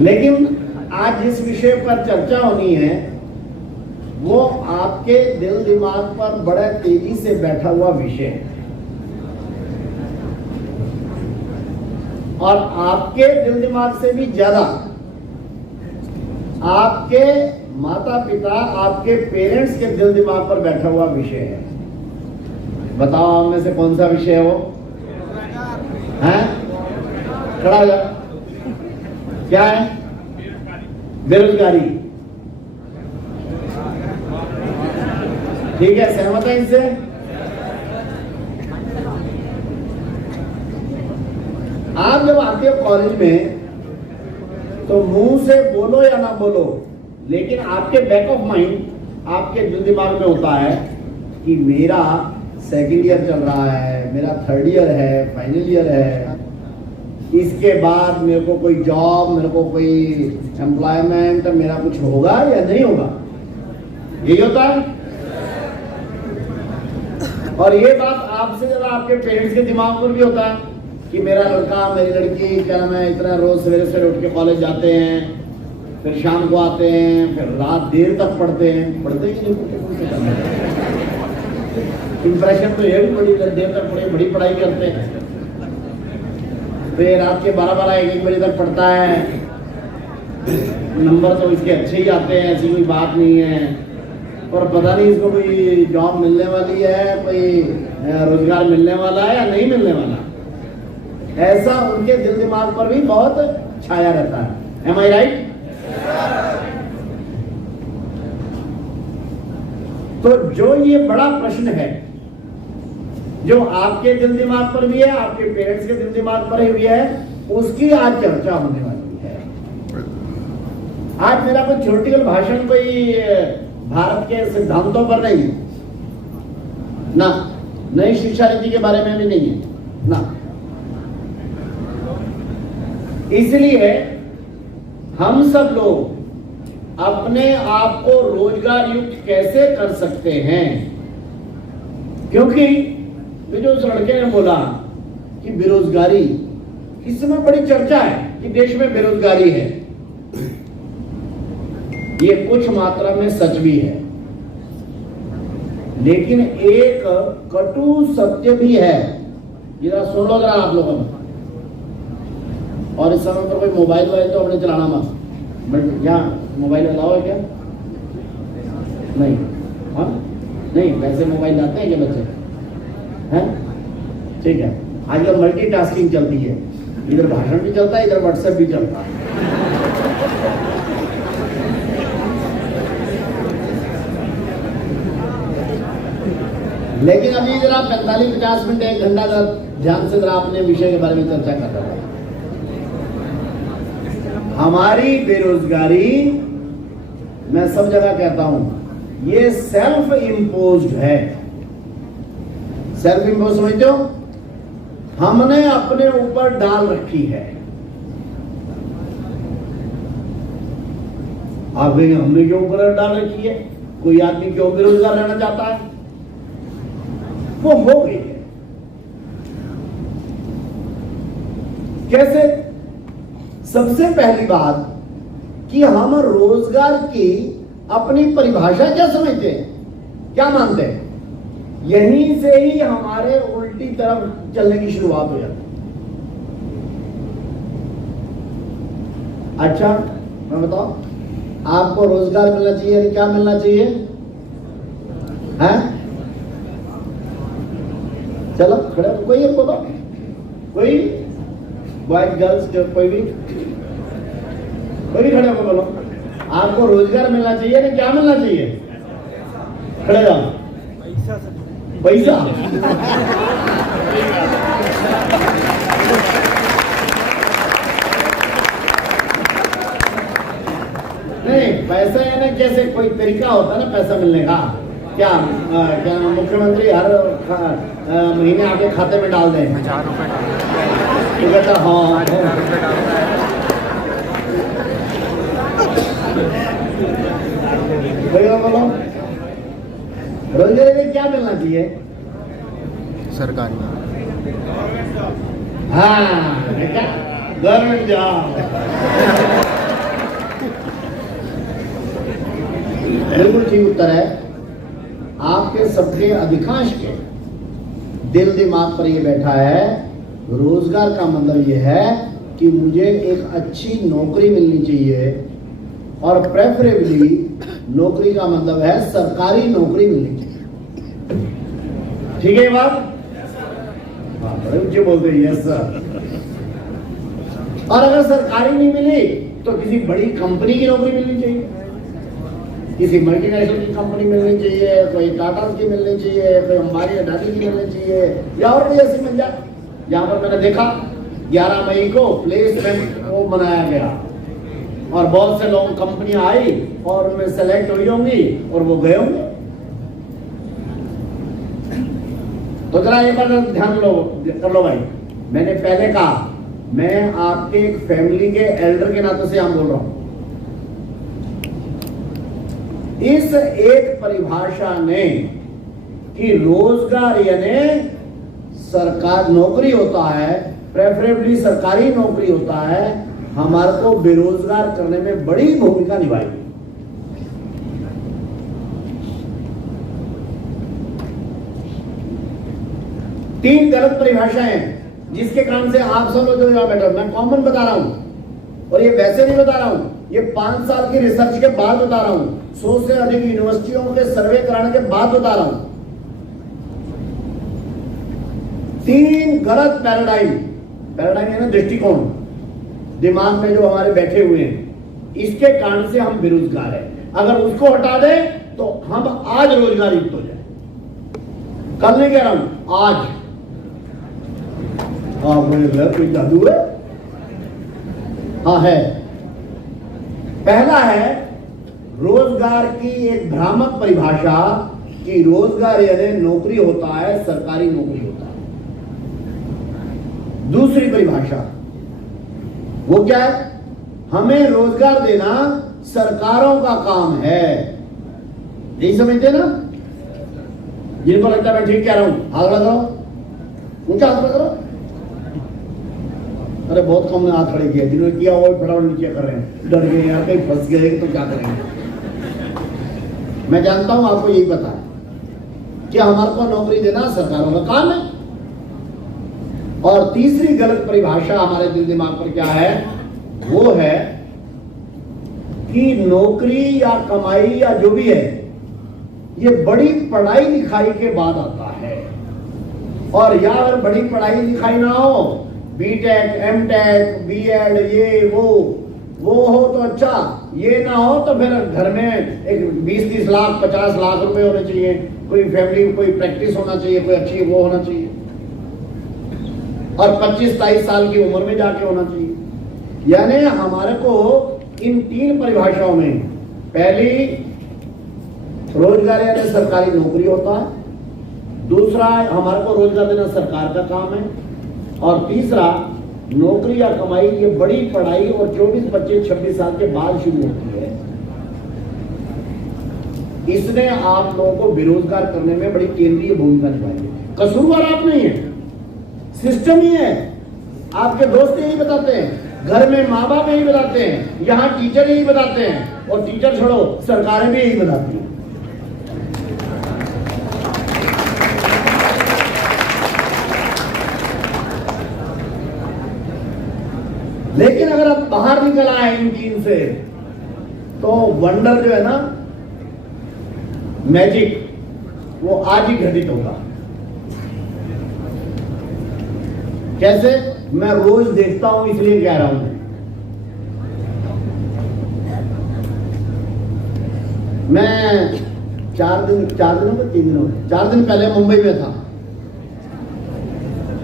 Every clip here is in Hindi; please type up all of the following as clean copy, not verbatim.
लेकिन आज जिस विषय पर चर्चा होनी है वो आपके दिल दिमाग पर बड़े तेजी से बैठा हुआ विषय है और आपके दिल दिमाग से भी ज्यादा आपके माता पिता, आपके पेरेंट्स के दिल दिमाग पर बैठा हुआ विषय है। बताओ आप में से कौन सा विषय है वो? हैं? खड़ा हो जाओ। क्या है? बेरोजगारी। ठीक है, सहमत है इनसे? आप जब आते हो कॉलेज में तो मुंह से बोलो या ना बोलो, लेकिन आपके बैक ऑफ माइंड, आपके दिल दिमाग में होता है कि मेरा सेकंड ईयर चल रहा है, मेरा थर्ड ईयर है, फाइनल ईयर है, इसके बाद मेरे को कोई जॉब, मेरे को कोई एम्प्लॉयमेंट, मेरा कुछ होगा या नहीं होगा, यही होता है। और ये बात आपसे ज्यादा आपके पेरेंट्स के दिमाग पर भी होता है कि मेरा लड़का, मेरी लड़की, क्या नाम है, इतना रोज सवेरे सवेरे उठ के कॉलेज जाते हैं, फिर शाम को आते हैं, फिर रात देर तक पढ़ते हैं। पढ़ते ही नहीं, इंप्रेशन तो ये भी बड़ी देर तक बड़ी पढ़ाई करते हैं, फिर रात के 12-12, 1-1 बजे तक पढ़ता है। नंबर तो इसके अच्छे ही आते हैं, ऐसी कोई बात नहीं है, और पता नहीं इसको कोई जॉब मिलने वाली है, कोई रोजगार मिलने वाला है या नहीं मिलने वाला। ऐसा उनके दिल दिमाग पर भी बहुत छाया रहता है। Am I right? तो जो ये बड़ा प्रश्न है, जो आपके दिल दिमाग पर भी है, आपके पेरेंट्स के दिल दिमाग पर भी है, उसकी आज चर्चा होने वाली है। आज मेरा कोई थ्योरेटिकल भाषण कोई भारत के सिद्धांतों पर नहीं है ना, नई शिक्षा नीति के बारे में भी नहीं है ना। इसलिए हम सब लोग अपने आप को रोजगार युक्त कैसे कर सकते हैं, क्योंकि जो उस लड़के ने बोला कि बेरोजगारी, इस समय बड़ी चर्चा है कि देश में बेरोजगारी है। ये कुछ मात्रा में सच भी है, लेकिन एक कटु सत्य भी है। जरा सुन लो जरा आप लोगों ने। और इस समय पर कोई मोबाइल वाले तो अपने चलाना मत, बट यहाँ मोबाइल अलाउ है क्या? नहीं। हाँ नहीं, वैसे मोबाइल लाते हैं क्या बच्चे? हैं? ठीक है। आजकल मल्टीटास्किंग चलती है, इधर भाषण भी चलता है, इधर व्हाट्सएप भी चलता है। लेकिन अभी जरा 45-50 मिनट, 1 घंटा ध्यान से जरा अपने विषय के बारे में चर्चा कर रहा है। हमारी बेरोजगारी, मैं सब जगह कहता हूं, ये सेल्फ इम्पोज्ड है। सेल्फ इम्पोज समझते हो? हमने अपने ऊपर डाल रखी है। आप कहेंगे हमने क्यों ऊपर डाल रखी है? कोई आदमी क्यों बेरोजगार रहना चाहता है? वो हो गई है। कैसे? सबसे पहली बात कि हम रोजगार की अपनी परिभाषा क्या समझते हैं, क्या मानते हैं? यहीं से ही हमारे उल्टी तरफ चलने की शुरुआत हो जाती है। अच्छा, मैं बताओ, आपको रोजगार मिलना चाहिए या क्या मिलना चाहिए? हैं? चलो खड़े, कोई है बोलो, कोई बॉयज गर्ल्स, कोई भी खड़े हो बोलो, आपको रोजगार मिलना चाहिए ना क्या मिलना चाहिए? खड़े जाओ। पैसा नहीं, पैसा है ना, कैसे कोई तरीका होता है ना पैसा मिलने का। क्या क्या मुख्यमंत्री हर महीने आपके खाते में डाल दें 1000 रुपए तो कहता हाँ 1000 रुपए डालता है। बोलो, रोजगार में क्या मिलना चाहिए? सरकारी। हाँ, गवर्नमेंट जॉब। बिल्कुल ठीक उत्तर है। आपके सबके अधिकांश के दिल दिमाग पर ये बैठा है, रोजगार का मतलब ये है कि मुझे एक अच्छी नौकरी मिलनी चाहिए, और प्रेफरेबली नौकरी का मतलब है सरकारी नौकरी मिलनी चाहिए। ठीक है ये बात? बड़े ऊंचे बोलते हैं यस सर। और अगर सरकारी नहीं मिली तो किसी बड़ी कंपनी की नौकरी मिलनी चाहिए, किसी मल्टीनेशनल की कंपनी मिलनी चाहिए, कोई टाटा की मिलनी चाहिए, कोई अंबानी अडानी की मिलनी चाहिए, या और कोई ऐसी मिल जाए। यहाँ पर मैंने देखा 11 मई को प्लेसमेंट वो मनाया गया और बहुत से लोग कंपनियां आई और उनमें सेलेक्ट हुई होंगी और वो गए होंगे। तो जरा एक बार ध्यान कर लो भाई, मैंने पहले कहा मैं आपके एक फैमिली के एल्डर के नाते से हम बोल रहा हूं। इस एक परिभाषा ने कि रोजगार यानी सरकार नौकरी होता है, प्रेफरेबली सरकारी नौकरी होता है, हमारे को बेरोजगार करने में बड़ी भूमिका निभाई। तीन गलत परिभाषाएं हैं जिसके कारण से आप सब लोग जो बैठे, मैं कॉमन बता रहा हूं और ये वैसे नहीं बता रहा हूं, ये 5 साल की रिसर्च के बाद बता रहा हूं, 100 से अधिक यूनिवर्सिटियों के सर्वे कराने के बाद बता रहा हूं। 3 गलत पैराडाइम है ना, दृष्टिकोण दिमाग में जो हमारे बैठे हुए हैं, इसके कारण से हम बेरोजगार हैं। अगर उसको हटा दें तो हम आज रोजगार युक्त हो जाए। कल नहीं कह रहा हूं, आज। मुझे कोई जादू है? हाँ है। पहला है रोजगार की एक भ्रामक परिभाषा कि रोजगार यानी नौकरी होता है, सरकारी नौकरी होता है। दूसरी परिभाषा वो क्या है? हमें रोजगार देना सरकारों का काम है। यही समझते ना? जिनको लगता है मैं ठीक कह रहा हूं हाथ लगाओ, ऊंचा हाथ करो। अरे बहुत कम ने हाथ खड़े किए, जिन्होंने किया वो फटाफट नीचे कर रहे हैं, डर गए यार कहीं फंस गए तो क्या करेंगे। मैं जानता हूं आपको यही पता है कि हमारे को नौकरी देना सरकारों का काम है। और तीसरी गलत परिभाषा हमारे दिल दिमाग पर क्या है? वो है कि नौकरी या कमाई या जो भी है ये बड़ी पढ़ाई लिखाई के बाद आता है। और या अगर बड़ी पढ़ाई लिखाई ना हो, बीटेक, एमटेक, बीएड, ये वो हो तो अच्छा, ये ना हो तो फिर घर में एक 20-30 लाख 50 लाख रुपए होने चाहिए, कोई फैमिली कोई प्रैक्टिस होना चाहिए, कोई अच्छी वो होना चाहिए, और 25-23 साल की उम्र में जाके होना चाहिए। यानी हमारे को इन 3 परिभाषाओं में, पहली रोजगार यानी सरकारी नौकरी होता है, दूसरा हमारे को रोजगार देना सरकार का काम है, और तीसरा नौकरी या कमाई ये बड़ी पढ़ाई और 24, 25, 26 साल के बाद शुरू होती है। इसने आप लोगों को बेरोजगार करने में बड़ी केंद्रीय भूमिका निभाई है। कसूरवार आप नहीं है, सिस्टम ही है। आपके दोस्त यही बताते हैं, घर में माँ बाप यही बताते हैं, यहाँ टीचर यही बताते हैं, और टीचर छोड़ो सरकारें भी यही बताती हैं। लेकिन अगर आप बाहर निकल आए इन 3 से तो वंडर जो है ना, मैजिक, वो आज ही घटित होगा। कैसे? मैं रोज देखता हूं इसलिए कह रहा हूं। मैं 4 दिन पहले मुंबई में था।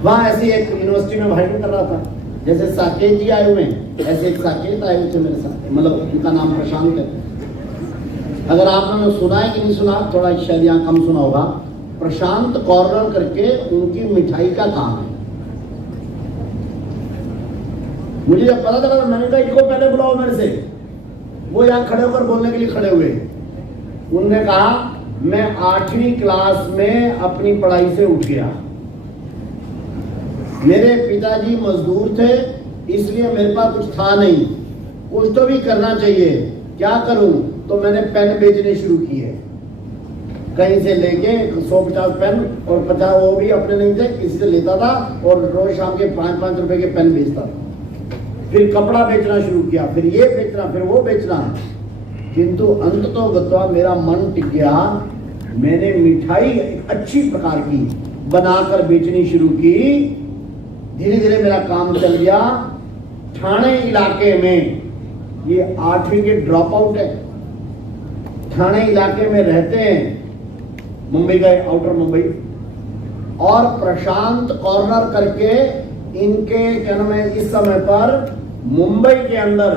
वहां ऐसी एक यूनिवर्सिटी में भाषण कर रहा था, जैसे साकेत जी आए हुए हैं, ऐसे एक साकेत आए हुए थे मेरे साथ, मतलब उनका नाम प्रशांत है। अगर आपने सुना है कि नहीं सुना, थोड़ा शायद यहाँ कम सुना होगा। प्रशांत कॉर्नर करके उनकी मिठाई का काम है। मुझे जब पता चला मैंने कहा इनको पहले बुलाओ मेरे से। वो यहाँ खड़े होकर बोलने के लिए खड़े हुए। उन्होंने कहा मैं 8वीं क्लास में अपनी पढ़ाई से उठ गया, मेरे पिताजी मजदूर थे, इसलिए मेरे पास कुछ था नहीं, कुछ तो भी करना चाहिए, क्या करूं? तो मैंने पेन बेचने शुरू किए, कहीं से लेके 150 पेन, और 50 वो भी अपने नहीं थे, किसी से लेता था और रोज शाम के 5-5 रुपए के पेन बेचता था। फिर कपड़ा बेचना शुरू किया, फिर ये बेचना, फिर वो बेचना। किंतु अंततोगत्वा मेरा मन टिक गया। मैंने मिठाई एक अच्छी प्रकार की बनाकर बेचनी शुरू की। धीरे धीरे मेरा काम चल गया। ठाणे इलाके में, ये 8वीं के ड्रॉप आउट है, ठाणे इलाके में रहते हैं, मुंबई का आउटर मुंबई, और प्रशांत कॉर्नर करके इनके क्या नाम है, इस समय पर मुंबई के अंदर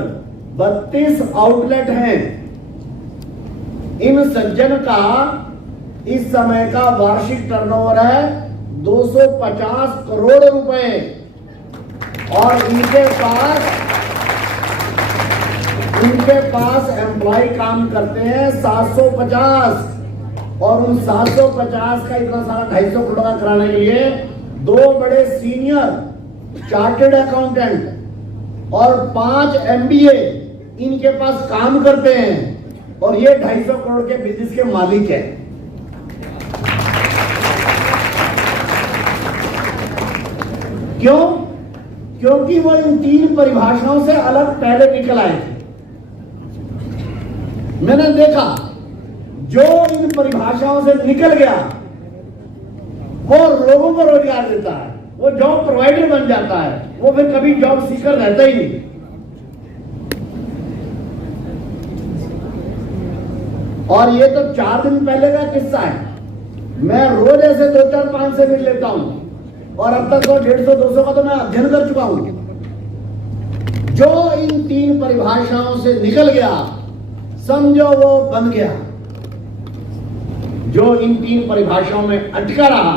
32 आउटलेट हैं। इन सज्जन का इस समय का वार्षिक टर्नओवर है 250 करोड़ रुपए, और इनके पास एम्प्लॉय काम करते हैं 750, और उन 750 का इतना सारा 250 करोड़ का कराने के लिए 2 बड़े सीनियर चार्टर्ड अकाउंटेंट और 5 MBA इनके पास काम करते हैं, और ये 250 करोड़ के बिजनेस के मालिक है। क्यों? क्योंकि वो इन 3 परिभाषाओं से अलग पहले निकल आए थे। मैंने देखा जो इन परिभाषाओं से निकल गया वो लोगों को रोजगार देता है, वो जॉब प्रोवाइडर बन जाता है, वो फिर कभी जॉब सीकर रहता ही नहीं। और ये तो 4 दिन पहले का किस्सा है। मैं रोज ऐसे 2-4-5 से मिल लेता हूं, और अब तक 150-200 का तो मैं अध्ययन कर चुका हूं। जो इन 3 परिभाषाओं से निकल गया, समझो वो बन गया। जो इन 3 परिभाषाओं में अटका रहा,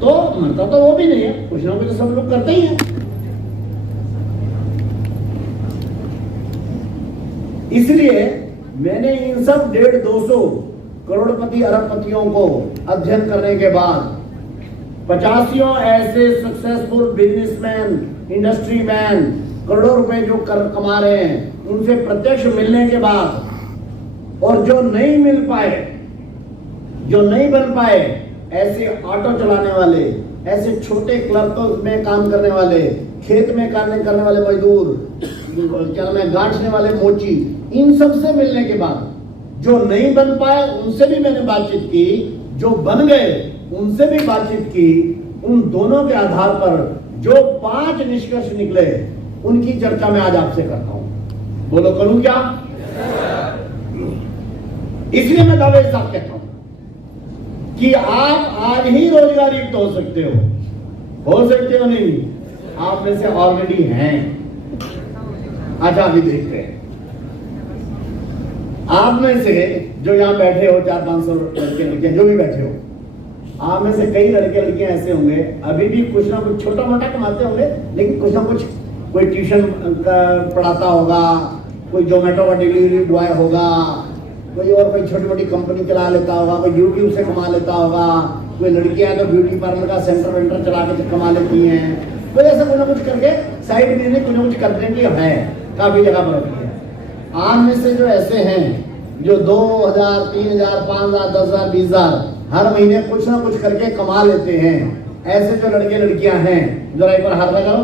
तो मरता तो वो भी नहीं है, कुछ ना कुछ सब लोग करते ही हैं। इसलिए मैंने इन सब 150-200 करोड़पति अरबपतियों को अध्ययन करने के बाद 85 ऐसे सक्सेसफुल बिजनेसमैन, इंडस्ट्री मैन, करोड़ों रुपए जो कमा रहे हैं, उनसे प्रत्यक्ष मिलने के बाद, और जो नहीं मिल पाए, जो नहीं बन पाए, ऐसे ऑटो चलाने वाले, ऐसे छोटे क्लर्क में काम करने वाले, खेत में काम करने वाले मजदूर, क्या नाम है, गांठने वाले मोची, इन सब से मिलने के बाद जो नहीं बन पाए उनसे भी मैंने बातचीत की, जो बन गए उनसे भी बातचीत की। उन दोनों के आधार पर जो 5 निष्कर्ष निकले, उनकी चर्चा मैं आज आपसे करता हूं। बोलो, करूं क्या? इसलिए मैं दावे के साथ कहता हूं कि आप आज ही रोजगार युक्त हो सकते हो नहीं? आप में से ऑलरेडी हैं। अच्छा, अभी देखते हैं। आप में से जो यहां बैठे हो, 400-500 लड़के लड़कियां जो भी बैठे हो, आप में से कई लड़के लड़कियां ऐसे होंगे, अभी भी कुछ ना कुछ छोटा मोटा कमाते होंगे, लेकिन कुछ ना कुछ, कोई ट्यूशन पढ़ाता होगा, कोई जोमेटो का डिलीवरी बॉय होगा, कोई और कोई छोटी मोटी कंपनी चला लेता होगा, कोई यूट्यूब से कमा लेता होगा, कोई लड़कियां तो ब्यूटी पार्लर का सेंटर वेंटर चला के कमा लेती हैं, कोई ऐसा कुछ ना कुछ करके साइड बिजनेस कुछ ना कुछ करने की है, काफी जगह पर होती है। आप में से जो ऐसे हैं जो 2000, 3000, 5000, 10000, 20000 हर महीने कुछ ना कुछ करके कमा लेते हैं, ऐसे जो लड़के लड़कियां हैं, जरा एक बार हाथ लगाओ,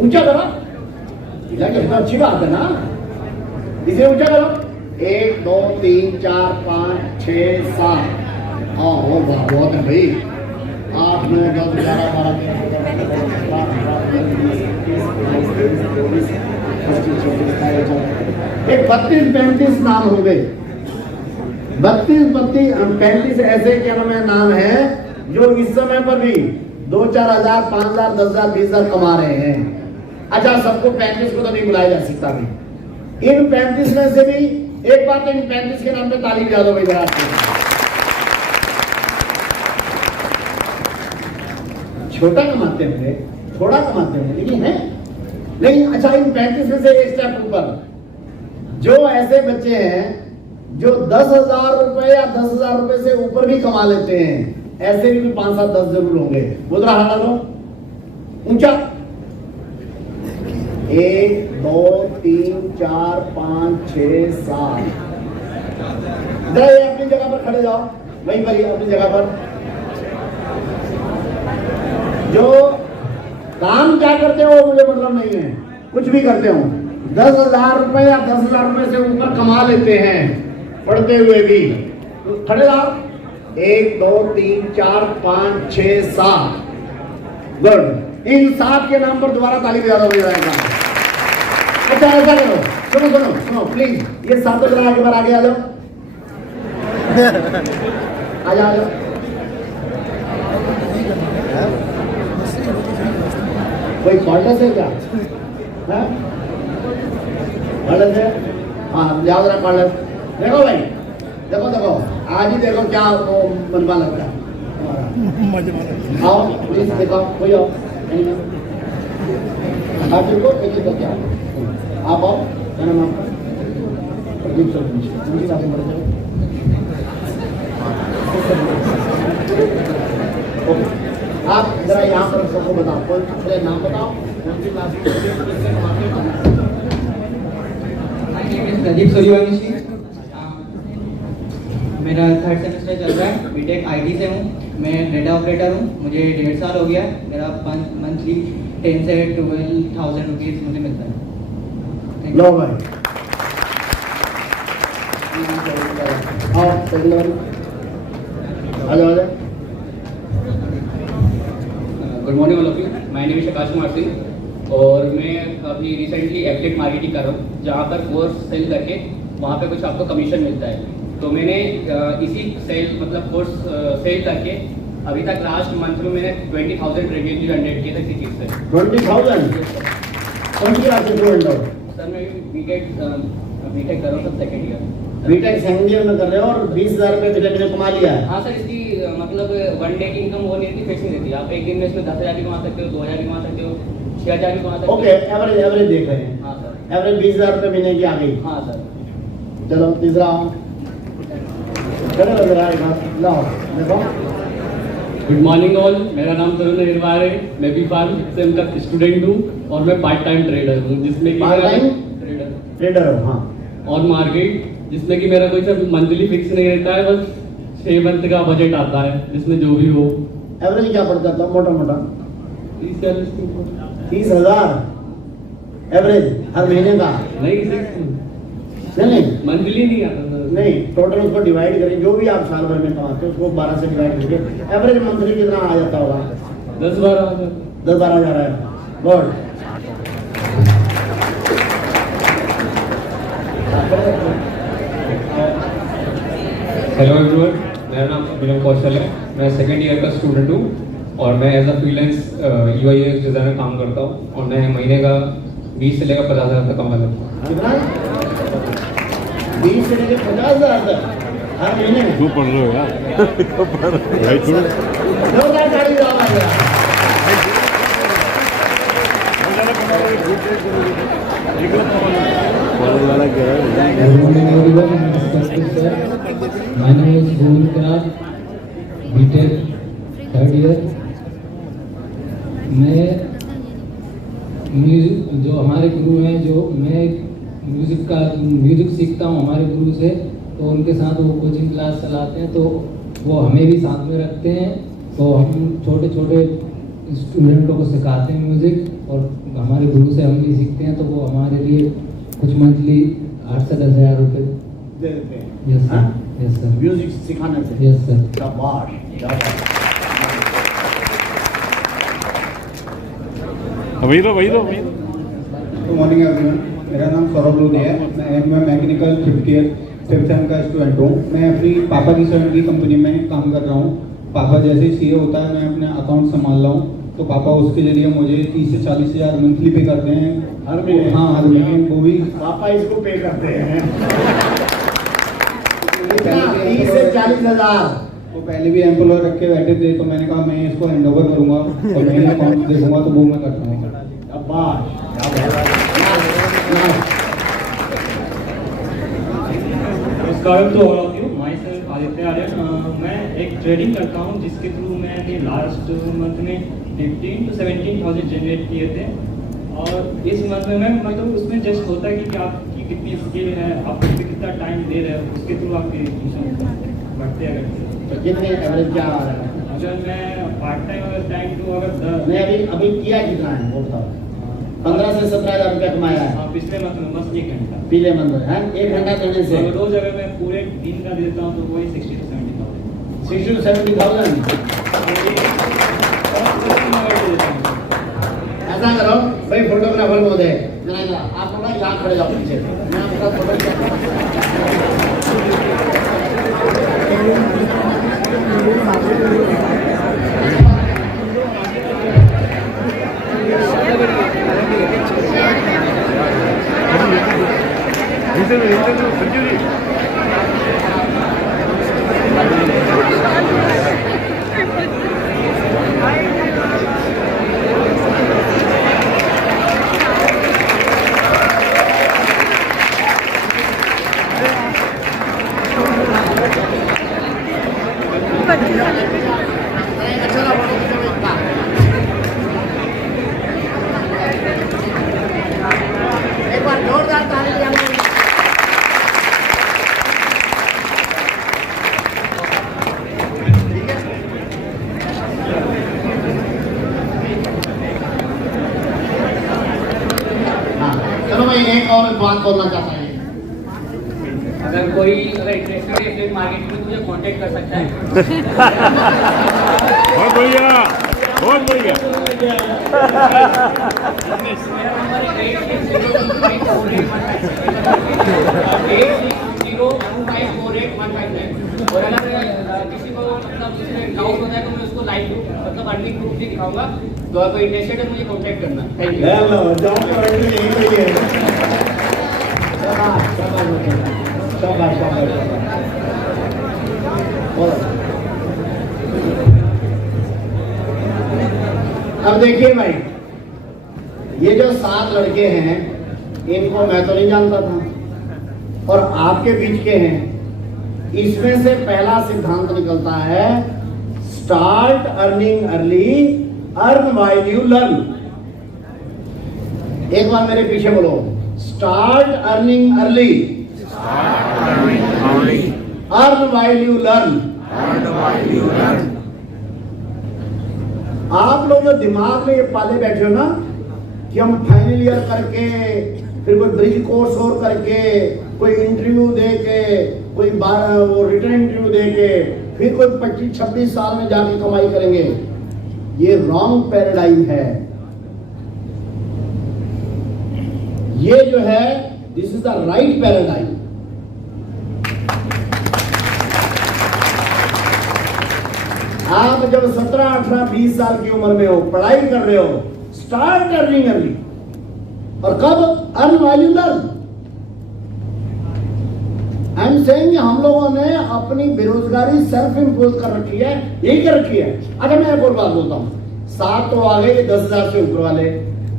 ऊंचा करो, कितना अच्छी बात है ना, इसे ऊंचा करो। 1 2 3 4 5 6 7, हो बहुत है भाई। 8 9 10 11 12 32-35 नाम हो गए। 32-35 ऐसे क्या नाम है जो इस समय पर भी 2-4 हजार, 5,000, 10,000, 20,000 कमा रहे हैं। अच्छा, सबको 35 को तो नहीं बुलाया जा सकता भी। इन 35 में से भी एक बात, तो इन 35 के नाम पे ताली बजा दो भाई जरा। छोटा कमाते होंगे, थोड़ा कमाते होंगे, लेकिन है। लेकिन अच्छा, इन 35 में से एक स्टेप ऊपर जो ऐसे बच्चे हैं जो 10,000 रुपए या 10,000 रुपए से ऊपर भी कमा लेते हैं, ऐसे भी 5, 7, 10 जरूर होंगे। वो जरा हाथ डालो ऊंचा। 1 2 3 4 5 6 7। इधर आइए, अपनी जगह पर खड़े जाओ, वहीं पर ही अपनी जगह पर। जो काम क्या करते हो मुझे मतलब नहीं है, कुछ भी करते हो, 10,000 रुपए या 10,000 रुपए से ऊपर कमा लेते हैं पढ़ते हुए भी। तो खड़े रहो, 1 2 3 4 5 6 7। गुड। इन 7 के नाम पर दोबारा ताली बजा दो जाएगा। अच्छा ऐसा करो, सुनो सुनो सुनो प्लीज, ये 7 जरा आगे बार आगे आ जाओ, आ जाओ आ जाओ। कोई कॉर्डस है क्या? कॉर्डस है? हाँ याद रहा कॉर्डस। देखो भाई, देखो देखो आज ही देखो क्या वो मनवा लगता है। आओ प्लीज देखो, कोई आओ नहीं ना आप देखो, एक तो क्या आप आओ, क्या नाम आपका? प्रदीप सर, मुझे बातें बढ़ जाए। आप जरा यहाँ पर सबको बताओ, कौन सा नाम बताओ, कौन सी क्लास में? प्रदीप सूर्यवंशी, मेरा 3rd सेमेस्टर चल रहा है, बीटेक आईटी से हूँ। मैं डेटा ऑपरेटर हूँ, मुझे 1.5 साल हो गया। मेरा मंथली 10 से 12,000 रुपीज़ मुझे मिलता है। लो भाई, आओ सेकंड लेवल आ जाओ। Good morning all of you, my name is Akash Kumar Singh और मैं अभी रिसेंटली एफिलिएट मार्केटिंग कर रहा हूँ, जहाँ पर कोर्स सेल करके वहाँ पे कुछ आपको कमीशन मिलता है। तो मैंने इसी सेल मतलब कोर्स सेल करके अभी तक लास्ट मंथ में मैंने 20,000 रेवेन्यू जनरेट किया था किसी चीज़ से। 20,000 कौन सी क्लास में? सर मैं बीटेक कर रहा हूँ, सब second year. BTech second year में कर रहे हो और 20,000 रुपए मैंने कमा लिया है। हाँ सर, इसकी मतलब 1 डे की इनकम वो नहीं रहती, फिक्स नहीं रहती। आप एक दिन में इसमें 10,000 भी कमा सकते हो, 2,000 भी कमा सकते हो, 6,000 भी कमा सकते हो। ओके, एवरेज देख रहे हैं। हाँ सर, एवरेज 20,000 रुपए महीने की आ गई। हाँ सर। चलो तीसरा आओ, चलो लग रहा है लाओ देखो। गुड मॉर्निंग ऑल, मेरा नाम तरुण निर्वार है, मैं भी फार्म सेम का स्टूडेंट हूँ और मैं पार्ट टाइम ट्रेडर हूँ, जिसमें कि पार्ट टाइम ट्रेडर हो? हाँ। और मार्केट, जिसमें कि मेरा कोई सब मंथली फिक्स नहीं रहता है, बस 6 मंथ का बजट आता है, जिसमें जो भी हो। एवरेज क्या पड़ता था मोटा मोटा? 30,000 एवरेज हर महीने का? नहीं, नहीं मंथली नहीं आता सर। नहीं, टोटल उसको डिवाइड करें, जो भी आप साल भर में कमाते हो उसको 12 से डिवाइड करके एवरेज मंथली कितना आ जाता होगा? 10-12 हज़ार। 10-12 हज़ार है। गुड। हेलो एवरीवन, मेरा नाम अभिनव कौशल है, मैं सेकेंड ईयर का स्टूडेंट हूँ और मैं as a freelance UI/UX designer काम करता हूँ और मैं महीने का 20 से लेकर 50,000 तक कमा लेता हूँ। कितना? 20 से लेकर 50,000 तक हर महीने? क्यों पढ़ रहे हो यार? क्यों पढ़ रहे हो? भाई थोड़ा जोरदार ताली बजाओ यार। कॉलेज वाला क्या है? My name is Govind Kumar, BTech 3rd year। मैं म्यूजिक, जो हमारे गुरु हैं, जो मैं म्यूजिक सीखता हूँ हमारे गुरु से, तो उनके साथ वो कोचिंग क्लास चलाते हैं, तो वो हमें भी साथ में रखते हैं। तो हम छोटे छोटे स्टूडेंटों को सिखाते हैं म्यूजिक, और हमारे गुरु से हम भी सीखते हैं, तो वो हमारे लिए कुछ मंथली 8 से 10,000 रुपये दे देते हैं। यस सर, हाँ? यस सर, म्यूजिक सिखाने से? Yes sir. शाबाश, शाबाश। वही लो। गुड मॉर्निंग एवरीवन, मेरा नाम सौरभ लोधी है, मैं मैकेनिकल 5th सेम का स्टूडेंट हूँ। मैं अपनी पापा की स्वयं की कंपनी में काम कर रहा हूँ। पापा जैसे सीए होता है, मैं अपने अकाउंट संभाल रहा हूँ, तो पापा उसके जरिए मुझे 30 से 40 हज़ार मंथली पे करते हैं हर महीने? हाँ, हर महीने। वो भी पापा इसको पे करते हैं 30 से 40,000। वो पहले भी एम्प्लॉय रख के बैठे थे, तो मैंने कहा मैं इसको हैंड ओवर करूँगा और मैं अकाउंट देखूंगा, तो वो मैं करता हूँ। शाबाश, नमस्कार to all of you, myself Aditya Arya. मैं एक ट्रेडिंग करता हूँ, जिसके थ्रू मैंने लास्ट मंथ में 15 to 17,000 जनरेट किए थे। और इस मंथ में मैम मतलब उसमें जस्ट होता है कि आपकी कितनी स्किल है, आप उस पर कितना टाइम दे रहे हो, उसके थ्रू आपके ट्यूशन बढ़ते हैं। अगर तो कितने एवरेज क्या आ रहा है? अगर मैं पार्ट टाइम अगर टाइम दूँ, अगर नहीं अभी किया कितना है वो बताओ। 15 से 17,000 रुपया कमाया है पिछले मंथ में बस 1 घंटा पीले मंदिर है। 1 घंटा देने से अगर रोज अगर मैं पूरे दिन का देता हूँ तो वही 60 to 70,000। 60 to 70,000। ऐसा करो भाई, फोटोग्राफर महोदय आप थोड़ा यहाँ खड़े जाओ पीछे, मैं आपका फोटो एक बार जोरदार ताली बजाओ। चलो भाई एक और बात बोलना चाहता है। अगर कोई इंटरेस्टेड है एफिलिएट मार्केटिंग में मुझे कांटेक्ट कर सकता है। बहुत बढ़िया, बहुत बढ़िया। मेरा नंबर है 8605481559 और अगर किसी को मतलब इसमें डाउट होता है तो मैं उसको लाइव ग्रुप मतलब अर्निंग ग्रुप भी दिखाऊंगा। तो अगर कोई इंटरेस्टेड है मुझे कांटेक्ट करना। Thank you. अब देखिए भाई, ये जो 7 लड़के हैं इनको मैं तो नहीं जानता था और आपके बीच के हैं। इसमें से पहला सिद्धांत निकलता है start earning early, earn while you learn. एक बार मेरे पीछे बोलो, start earning early, earn while you learn. आप लोग जो दिमाग में ये पाले बैठे हो ना कि हम फाइनल ईयर करके फिर कोई ब्रिज कोर्स और करके कोई इंटरव्यू दे के कोई वो रिटर्न इंटरव्यू दे के फिर कोई 25-26 साल में जाके कमाई करेंगे, ये रॉन्ग पैराडाइम है। ये जो है this is the right paradigm. आप जब 17, 18, 20 साल की उम्र में हो, पढ़ाई कर रहे हो, स्टार्ट अर्निंग अर्ली। और कब? Earn while you learn. I am saying हम लोगों ने अपनी बेरोजगारी सेल्फ इम्पोज कर रखी है, यही कर रखी है। अच्छा मैं एक और बात बोलता हूँ, 7 तो आ गए 10,000 से ऊपर वाले,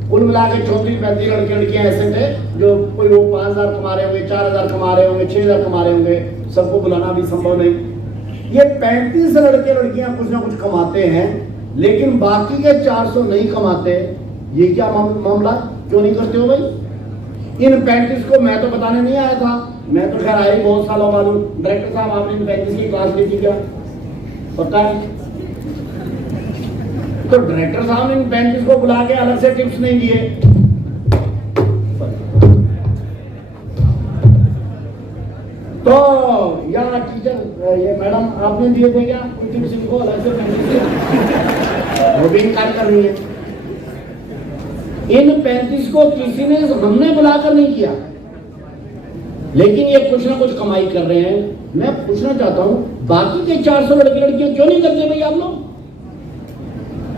कुल मिला के 34-35 लड़के लड़कियां ऐसे थे जो कोई वो 5,000 कमा रहे होंगे, 4,000 कमा रहे होंगे, 6,000 कमा रहे होंगे, सबको बुलाना भी संभव नहीं। ये 35 लड़के लड़कियां कुछ ना कुछ कमाते हैं, लेकिन बाकी के 400 नहीं कमाते। ये क्या मामला, क्यों नहीं करते हो भाई? इन 35 को मैं तो बताने नहीं आया था, मैं तो खैर आया ही बहुत सालों बाद। डायरेक्टर साहब आपने इन 35 की क्लास ली थी क्या? पता है? तो डायरेक्टर साहब ने इन 35 को बुला के अलग से टिप्स नहीं दिए। तो या टीचर ये मैडम आपने दिए थे क्या कोई टिप्स इनको अलग से? वो भी इनकार कर रही है। इन 35 को किसी ने हमने बुलाकर नहीं किया, लेकिन ये कुछ ना कुछ कमाई कर रहे हैं। मैं पूछना चाहता हूं बाकी के 400 लड़के लड़कियां क्यों नहीं करते भाई? आप लोग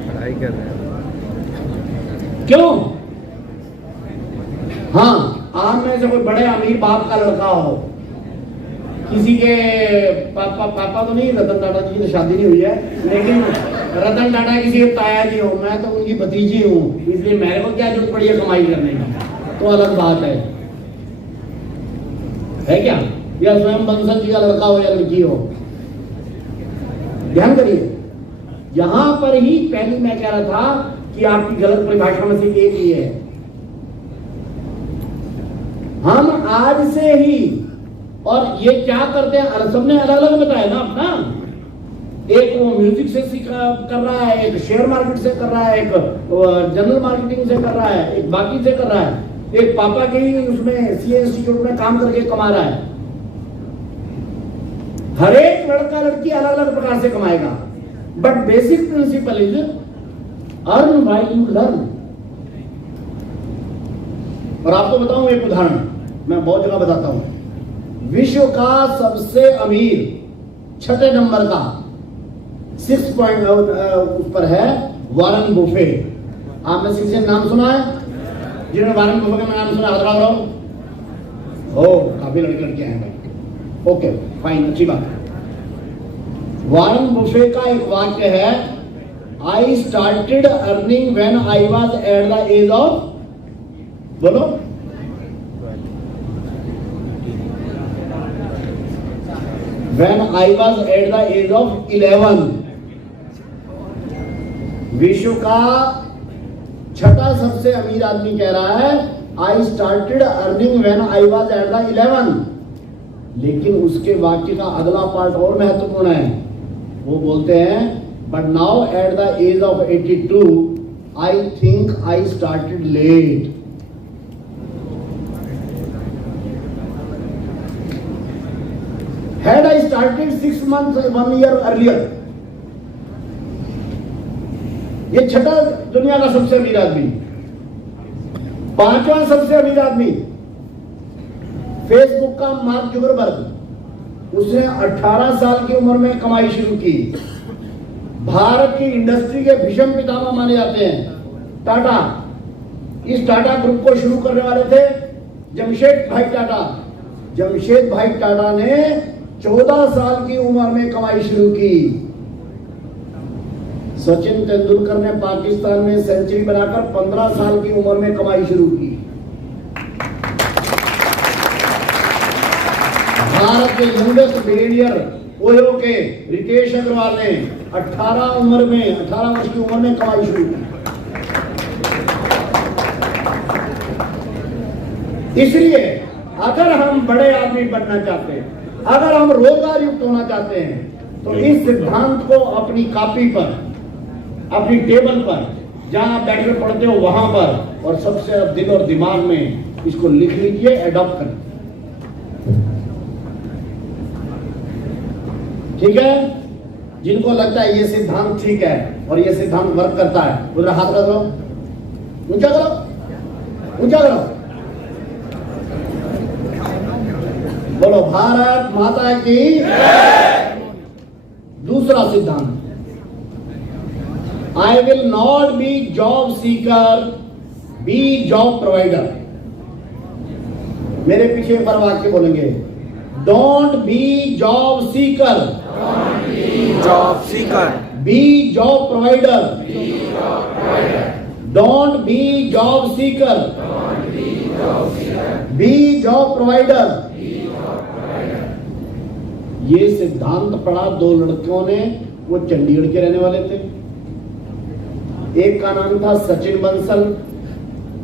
पढ़ाई कर रहे हैं क्यों? हाँ, आप में से कोई बड़े अमीर बाप का लड़का हो, किसी के पापा तो नहीं, रतन टाटा जी की शादी नहीं हुई है, लेकिन रतन टाटा किसी के ताया जी हो, मैं तो उनकी भतीजी हूँ, इसलिए मेरे को क्या जरूरत पड़ी है कमाई करने की? तो अलग बात है क्या? या स्वयं बंसल जी का लड़का हो या लड़की हो। ध्यान करिए, यहां पर ही पहली मैं कह रहा था कि आपकी गलत परिभाषा में से एक ही है हम आज से ही, और ये क्या करते हैं सबने अलग अलग बताया ना अपना, एक वो म्यूजिक से कर रहा है, एक शेयर मार्केट से कर रहा है, एक जनरल मार्केटिंग से कर रहा है, एक बाकी से कर रहा है, एक पापा के ही उसमें सीए इंस्टीट्यूट में काम करके कमा रहा है। हर एक लड़का लड़की अलग अलग प्रकार से कमाएगा, but basic principle is earn while you learn. और आपको बताऊं एक उदाहरण, मैं बहुत जगह बताता हूं। विश्व का सबसे अमीर 6 नंबर का 6 पॉइंट उस पर है वॉरेन बुफे। आपने किसी ने नाम सुना है? जिन्होंने वॉरेन बुफे का नाम सुना हाथ उठाओ। ओ काफी लड़के लड़कियां हैं भाई, ओके फाइन, अच्छी बात है। वॉरेन बुफे का एक वाक्य है, I started earning when I was at the age of, बोलो, when I was at the age of 11। विश्व का 6 सबसे अमीर आदमी कह रहा है, I started earning when I was at the 11। लेकिन उसके वाक्य का अगला पार्ट और महत्वपूर्ण है। वो बोलते हैं, but now at the age of 82 I think I started late. Had I started 6 months, 1 year earlier, ये 6 दुनिया का सबसे अमीर आदमी। 5वां सबसे अमीर आदमी फेसबुक का मार्क जुकरबर्ग। उसने 18 साल की उम्र में कमाई शुरू की। भारत की इंडस्ट्री के भीषम पितामह माने जाते हैं टाटा। इस टाटा ग्रुप को शुरू करने वाले थे जमशेद भाई टाटा। जमशेद भाई टाटा ने 14 साल की उम्र में कमाई शुरू की। सचिन तेंदुलकर ने पाकिस्तान में सेंचुरी बनाकर 15 साल की उम्र में कमाई शुरू की। भारत के यंगेस्ट बिलियनियर ओयो के रितेश अग्रवाल ने 18 वर्ष की उम्र में कमाई शुरू की। इसलिए अगर हम बड़े आदमी बनना चाहते हैं, अगर हम रोजगार युक्त होना चाहते हैं, तो इस सिद्धांत को अपनी कॉपी पर, अपनी टेबल पर, जहां आप बैठकर पढ़ते हो वहां पर, और सबसे दिल और दिमाग में इसको लिख लीजिए, एडॉप्ट करें। ठीक है? जिनको लगता है ये सिद्धांत ठीक है और ये सिद्धांत वर्क करता है, उधर हाथ रख लो, ऊंचा करो, ऊंचा करो, बोलो भारत माता की। दूसरा सिद्धांत, I will not be job seeker, be job provider. मेरे पीछे एक बार वाक्य बोलेंगे, don't be job seeker, job seeker, be job provider. Don't be job seeker, be job provider. ये सिद्धांत पढ़ा 2 लड़कों ने, वो चंडीगढ़ के रहने वाले थे। एक का नाम था सचिन बंसल,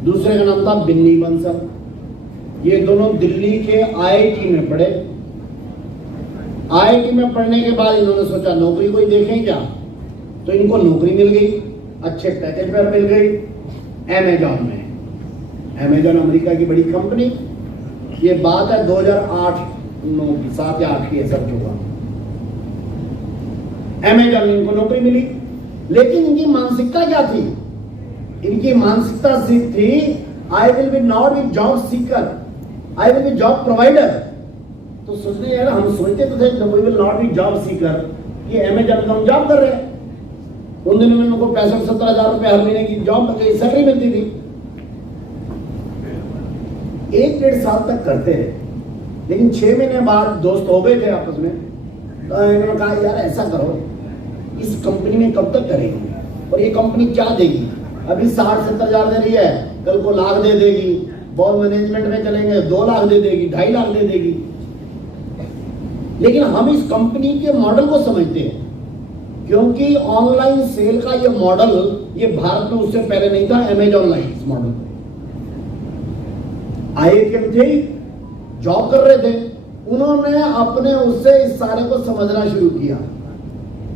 दूसरे का नाम था बिन्नी बंसल। ये दोनों दिल्ली के आईआईटी में पढ़े। आईआईटी में पढ़ने के बाद इन्होंने सोचा नौकरी कोई देखें क्या, तो इनको नौकरी मिल गई, अच्छे पैकेज पर मिल गई अमेजॉन में। अमेजॉन अमेरिका की बड़ी कंपनी। ये बात है 2008-9 की, 7 या 8 की, सब होगा। अमेजॉन में इनको नौकरी मिली, लेकिन इनकी मानसिकता क्या थी? इनकी मानसिकता सिर्फ थी, I will be not be job seeker, I will be job provider. तो सोचने यार, हम सोचते तो थे we will not be job seeker, ये अमेजॉन में हम जॉब कर रहे हैं। उन दिनों में उनको 65-70 हजार रुपए हर महीने की जॉब सैलरी मिलती थी। 1-1.5 साल तक करते रहे, लेकिन 6 महीने बाद दोस्त हो गए थे आपस में। तो इन्होंने कहा यार ऐसा करो, इस कंपनी में कब तक करेंगे, और ये कंपनी क्या देगी? अभी 60-70 हजार दे रही है, कल को लाख दे देगी। बहुत मैनेजमेंट में चलेंगे 2 लाख दे देगी, 2.5 लाख दे देगी। लेकिन हम इस कंपनी के मॉडल को समझते हैं, क्योंकि ऑनलाइन सेल का ये मॉडल, ये भारत में उससे पहले नहीं था, अमेजॉन लाइन मॉडल। IITM थे, जॉब कर रहे थे, उन्होंने अपने उससे इस सारे को समझना शुरू किया।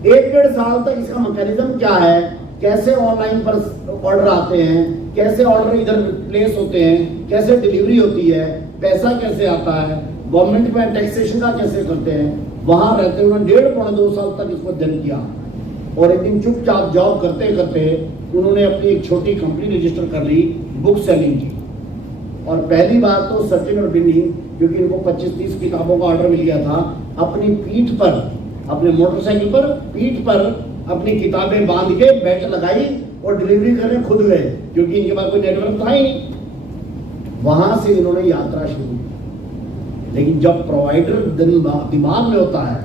1-1.5 साल तक इसका मैकेनिज्म क्या है, कैसे ऑनलाइन पर ऑर्डर आते हैं, कैसे ऑर्डर इधर प्लेस होते हैं, कैसे डिलीवरी होती है, पैसा कैसे आता है, गवर्नमेंट में टैक्सेशन का कैसे करते हैं, वहां रहते हुए 1.5-2 साल तक इसको अध्ययन किया। और एक दिन चुपचाप जॉब करते करते उन्होंने अपनी एक छोटी कंपनी रजिस्टर कर ली बुक सेलिंग की। और पहली बार तो सचिन और बिन्नी, क्योंकि इनको 25-30 किताबों का ऑर्डर मिल गया था, अपनी पीठ पर, अपने मोटरसाइकिल पर पीठ पर अपनी किताबें बांध के बेल्ट लगाई और डिलीवरी करने खुद गए, क्योंकि इनके पास कोई नेटवर्क था ही नहीं। वहां से इन्होंने यात्रा शुरू की। लेकिन जब प्रोवाइडर दिमाग में होता है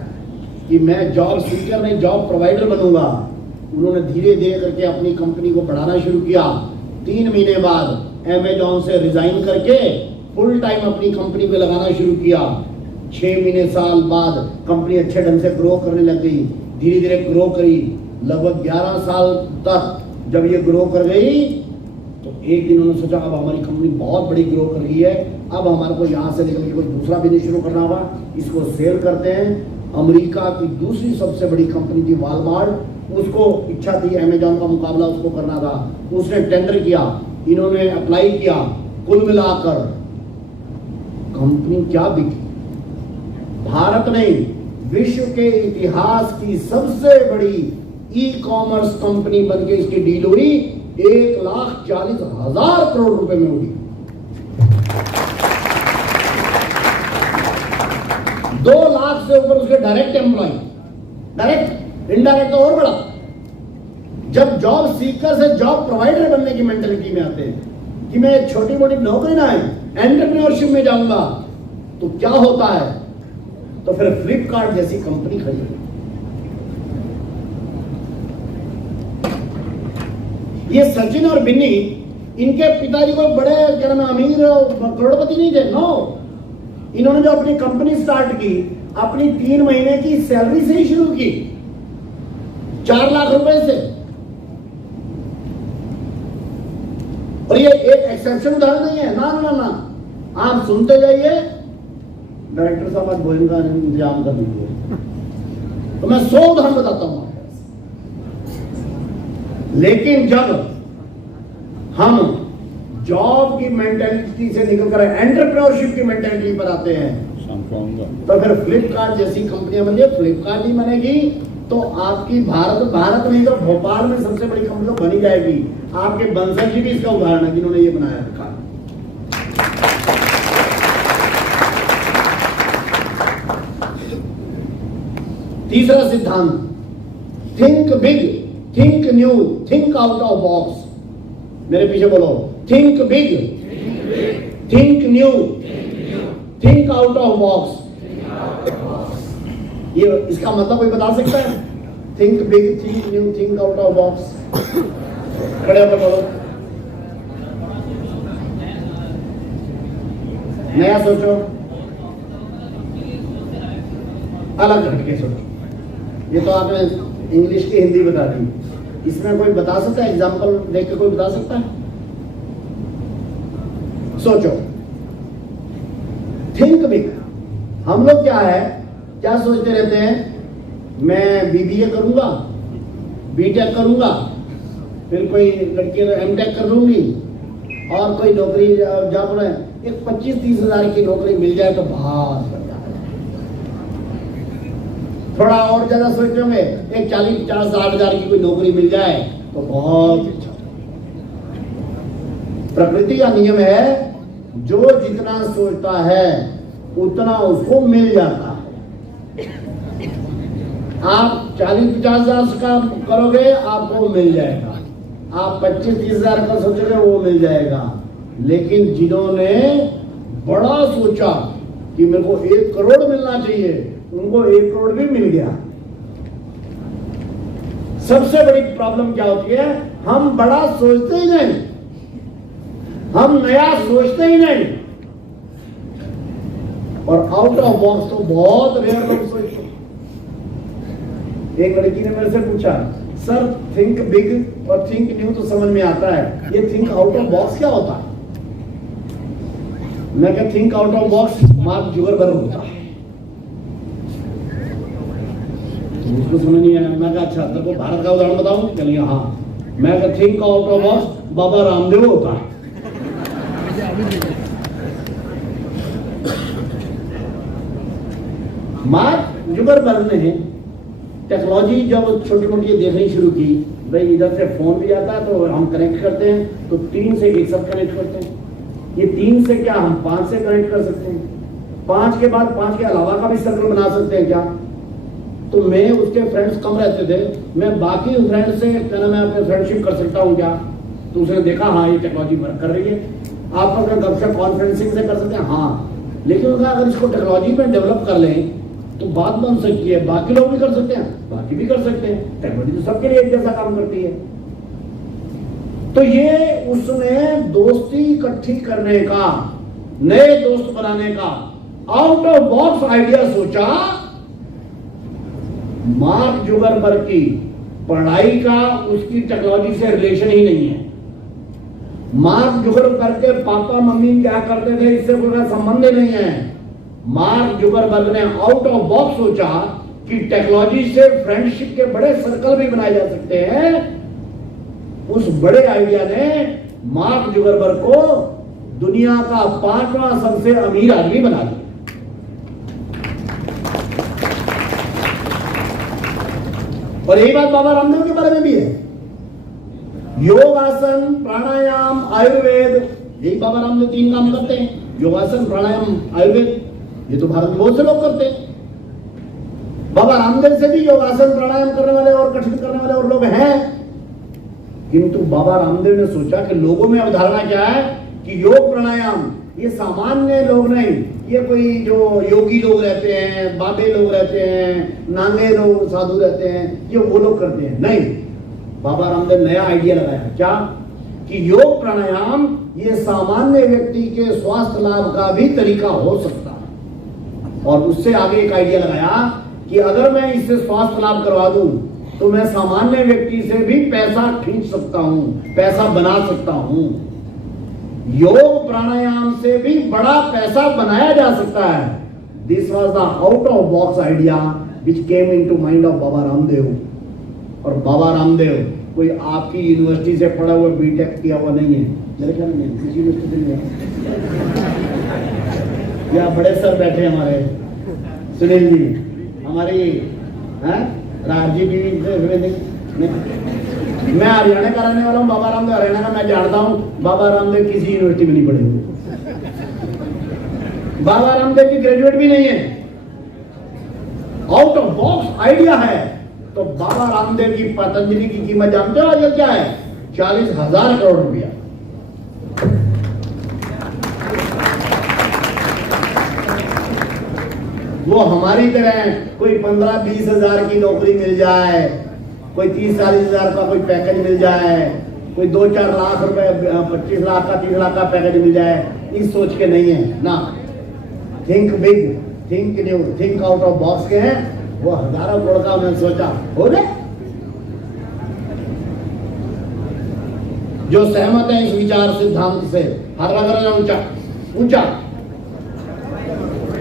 कि मैं जॉब सीकर नहीं जॉब प्रोवाइडर बनूंगा, उन्होंने धीरे धीरे करके अपनी कंपनी को बढ़ाना शुरू किया। 3 महीने बाद अमेजॉन से रिजाइन करके फुल टाइम अपनी कंपनी पे लगाना शुरू किया। 6 महीने साल बाद कंपनी अच्छे ढंग से ग्रो करने लग गई, धीरे धीरे ग्रो करी। लगभग 11 साल तक जब ये ग्रो कर गई तो एक दिन उन्होंने सोचा अब हमारी कंपनी बहुत बड़ी ग्रो कर रही है, अब हमारे को यहाँ से निकल के कोई दूसरा बिजनेस शुरू करना होगा, इसको सेल करते हैं। अमेरिका की दूसरी सबसे बड़ी कंपनी थी वॉलमार्ट, उसको इच्छा थी अमेजॉन का मुकाबला उसको करना था, उसने टेंडर किया, इन्होंने अप्लाई किया। कुल मिलाकर कंपनी क्या बिकी, भारत नहीं विश्व के इतिहास की सबसे बड़ी ई-कॉमर्स कंपनी बनके इसकी डील हुई 1,40,000 करोड़ रुपए में हुई। 2 लाख से ऊपर उसके डायरेक्ट एम्प्लॉय, डायरेक्ट, इनडायरेक्ट तो और बड़ा। जब जॉब सीकर से जॉब प्रोवाइडर बनने की मेंटालिटी में आते हैं कि मैं एक छोटी मोटी नौकरी ना है, एंटरप्रेन्योरशिप में जाऊंगा, तो क्या होता है, तो फिर फ्लिपकार्ट जैसी कंपनी खड़ी है। ये सचिन और बिन्नी, इनके पिताजी को बड़े क्या नाम अमीर करोड़पति नहीं थे, नो। इन्होंने जो अपनी कंपनी स्टार्ट की, अपनी 3 महीने की सैलरी से ही शुरू की, 4 लाख रुपए से। और ये एक एक्सेप्शन उदाहरण नहीं है, ना ना ना, आप सुनते जाइए। डायरेक्टर साहब आज भोजन का इंतजाम कर दीजिए, तो मैं 100 उदाहरण बताता हूं। लेकिन जब हम जॉब की मेंटालिटी से निकलकर एंटरप्रेन्योरशिप की मेंटालिटी पर आते हैं, तो फिर फ्लिपकार्ट जैसी कंपनियां बन गई। फ्लिपकार्ट ही बनेगी तो आपकी भारत नहीं तो भोपाल में सबसे बड़ी कंपनी तो बनी जाएगी। आपके बंसल जी भी इसका उदाहरण है जिन्होंने ये बनाया था। तीसरा सिद्धांत, think big, think new, think out of box. मेरे पीछे बोलो, think big, think new, think out of box. ये इसका मतलब कोई बता सकता है? Think big, think new, think out of box. खड़े होकर बोलो, नया सोचो, अलग हटके सोचो। ये तो आपने इंग्लिश की हिंदी बता दी, इसमें कोई बता सकता है? एग्जाम्पल देख के कोई बता सकता है? सोचो, थिंक बिग। हम लोग क्या है, क्या सोचते रहते हैं, मैं BBA करूंगा, BTech करूंगा, फिर कोई लड़की MTech कर लूंगी और कोई नौकरी जॉब में एक 25-30 हजार की नौकरी मिल जाए तो बहुत बढ़िया है। थोड़ा और ज्यादा सोचोगे, एक 40-50-60 हजार की कोई नौकरी मिल जाए तो बहुत अच्छा। प्रकृति का नियम है, जो जितना सोचता है उतना उसको मिल जाता है। आप 40-50 हजार का करोगे आपको मिल जाएगा, आप 25-30 हजार का सोचोगे वो मिल जाएगा। लेकिन जिन्होंने बड़ा सोचा कि मेरे को 1 करोड़ मिलना चाहिए, उनको 1 करोड़ भी मिल गया। सबसे बड़ी प्रॉब्लम क्या होती है, हम बड़ा सोचते ही नहीं, हम नया सोचते ही नहीं, और आउट ऑफ बॉक्स तो बहुत रेयर लोग सोचते। एक लड़की ने मेरे से पूछा, सर थिंक बिग और थिंक न्यू तो समझ में आता है, ये थिंक आउट ऑफ बॉक्स क्या होता है? मैं क्या think out of box mark Zuckerberg होता है। तो उसको समझ नहीं आया। मैं कहा अच्छा तेरे को भारत का उदाहरण बताऊं? चलिए हाँ। मैं कहा think out of box Baba Ramdev होता है। मार्क जुगरबर्ग ने टेक्नोलॉजी जब छोटी मोटी देखनी शुरू की, भाई इधर से फोन भी आता है तो हम कनेक्ट करते हैं, तो 3 से एक साथ कनेक्ट करते हैं। ये 3 से क्या हम 5 से कनेक्ट कर सकते हैं, 5 के बाद 5 के अलावा का भी सर्कल बना सकते हैं क्या? तो मैं उसके फ्रेंड्स कम रहते थे, मैं बाकी फ्रेंड से क्या मैं अपने फ्रेंडशिप कर सकता हूँ क्या? तो उसने देखा हाँ ये टेक्नोलॉजी वर्क कर रही है। आप अगर गपशप कॉन्फ्रेंसिंग से कर सकते हैं हाँ, लेकिन अगर इसको टेक्नोलॉजी में डेवलप कर लें तो बात बन सकती है, बाकी लोग भी कर सकते हैं, बाकी भी कर सकते हैं। टेक्नोलॉजी तो सबके लिए एक जैसा काम करती है। तो ये उसने दोस्ती इकट्ठी करने का, नए दोस्त बनाने का आउट ऑफ बॉक्स आइडिया सोचा। मार्क जुगरबर्ग की पढ़ाई का उसकी टेक्नोलॉजी से रिलेशन ही नहीं है। मार्क जुगरबर्ग के पापा मम्मी क्या करते थे इससे कोई संबंध ही नहीं है। मार्क जुगरबर्ग ने आउट ऑफ बॉक्स सोचा कि टेक्नोलॉजी से फ्रेंडशिप के बड़े सर्कल भी बनाए जा सकते हैं। उस बड़े आइडिया ने मार्क जुगरबर्ग को दुनिया का 5वां सबसे अमीर आदमी बना दिया। और यही बात बाबा रामदेव के बारे में भी है। योगासन, प्राणायाम, आयुर्वेद, यही बाबा रामदेव 3 काम करते हैं। योगासन, प्राणायाम, आयुर्वेद, ये तो भारत में बहुत से लोग करते हैं। बाबा रामदेव से भी योगासन, प्राणायाम करने वाले और कठिन करने वाले और लोग हैं, किंतु बाबा रामदेव ने सोचा कि लोगों में अवधारणा क्या है कि योग प्राणायाम ये सामान्य लोग नहीं, ये कोई जो योगी लोग रहते हैं, बाबे लोग रहते हैं, नांगे लोग साधु रहते हैं, ये वो लोग करते हैं। नहीं, बाबा रामदेव नया आइडिया लगाया क्या कि योग प्राणायाम ये सामान्य व्यक्ति के स्वास्थ्य लाभ का भी तरीका हो सकता है। और उससे आगे एक आइडिया लगाया कि अगर मैं इससे स्वास्थ्य लाभ करवा दूं तो मैं सामान्य व्यक्ति से भी पैसा खींच सकता हूं, पैसा बना सकता हूं। योग प्राणायाम से भी बड़ा पैसा बनाया जा सकता है। This was the out of box idea which came into mind of Baba Ramdev. और बाबा रामदेव कोई आपकी यूनिवर्सिटी से पढ़ा हुआ बीटेक किया हुआ नहीं है, मेरे ख्याल में किसी यूनिवर्सिटी से नहीं है। या बड़े सर बैठे हमारे सुनील जी, हमारी राजी भी, मैं हरियाणा का रहने वाला हूँ, बाबा रामदेव हरियाणा का, मैं जानता हूँ बाबा रामदेव किसी यूनिवर्सिटी में नहीं पढ़े हुए, बाबा रामदेव की ग्रेजुएट भी नहीं है। आउट ऑफ बॉक्स आइडिया है। तो बाबा रामदेव की पतंजलि की कीमत जानते हो आज क्या है? 40,000 करोड़ रुपया। वो हमारी तरह कोई 15-20 हजार की नौकरी मिल जाए, कोई 30-40 हजार का कोई पैकेज मिल जाए, कोई 2-4 लाख रुपए, 25 लाख का 30 लाख का पैकेज मिल जाए, इस सोच के नहीं है ना। Think big, think new, think out of box के हैं। वो हजारों करोड़ का उन्होंने सोचा हो गए। जो सहमत है इस विचार सिद्धांत से हाथ लगा रहे ऊंचा ऊंचा।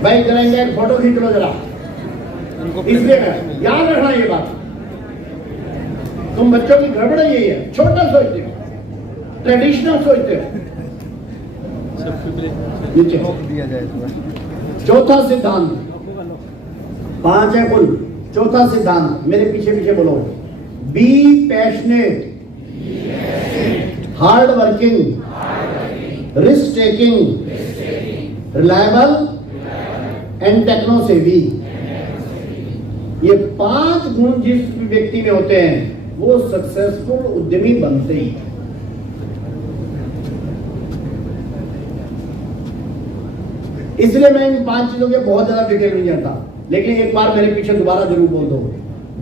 भाई करेंगे एक फोटो खींच लो जरा, इसलिए याद रखना ये बात। तुम बच्चों की गड़बड़ यही है, छोटा सोचते हो, ट्रेडिशनल सोचते हो। नीचे चौथा सिद्धांत, 5 है कुल। चौथा सिद्धांत मेरे पीछे पीछे बोलो। Be passionate, hard working, risk taking, reliable and techno savvy. ये 5 गुण जिस व्यक्ति में होते हैं वो सक्सेसफुल उद्यमी बनते ही। इसलिए मैं इन 5 चीजों के बहुत ज्यादा डिटेल नहीं जाता, लेकिन एक बार मेरे पीछे दोबारा जरूर बोल दो।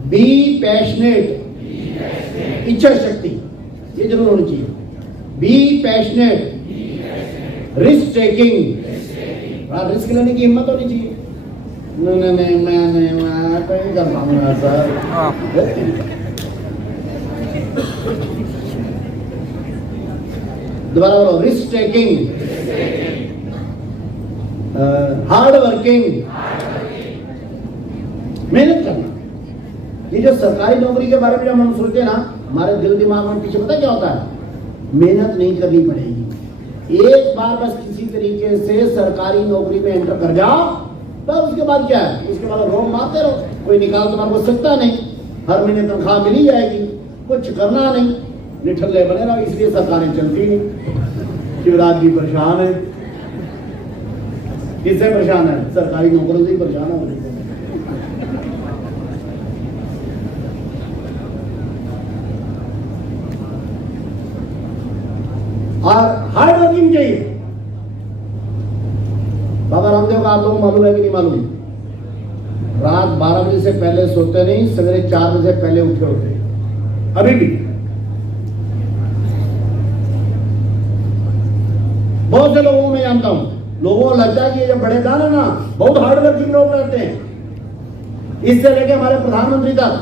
बी पैशनेट, इच्छा शक्ति ये जरूर होनी चाहिए। Be passionate, risk taking, risk लेने की हिम्मत होनी चाहिए। नहीं मैं कहीं कर पाऊंगा सर। दोबारा बोलो, रिस्क टेकिंग, हार्ड वर्किंग, मेहनत करना। ये जो सरकारी नौकरी के बारे में जब हम सोचते हैं ना, हमारे दिल दिमाग में पीछे पता क्या होता है, मेहनत नहीं करनी पड़ेगी। एक बार बस किसी तरीके से सरकारी नौकरी में एंटर कर जाओ, बस उसके बाद क्या है, उसके बाद रोम मारते रहो, कोई निकाल तुम्हारे को सकता नहीं, हर महीने तनख्वाह मिल ही जाएगी, कुछ करना नहीं, निठल्ले बने रहो। इसलिए सरकारें चलती नहीं। शिवराज जी परेशान है, किससे परेशान है? सरकारी नौकरों से ही परेशान है। और हार्ड वर्किंग चाहिए। बाबा रामदेव का आप लोगों को मालूम है कि नहीं मालूम? रात 12 बजे से पहले सोते नहीं, सवेरे 4 बजे पहले उठे होते, अभी भी। बहुत से लोगों को मैं जानता हूं, लोगों को लगता है कि ये जो बड़े दान है ना, बहुत हार्ड वर्किंग लोग रहते हैं। इससे लेके हमारे प्रधानमंत्री तक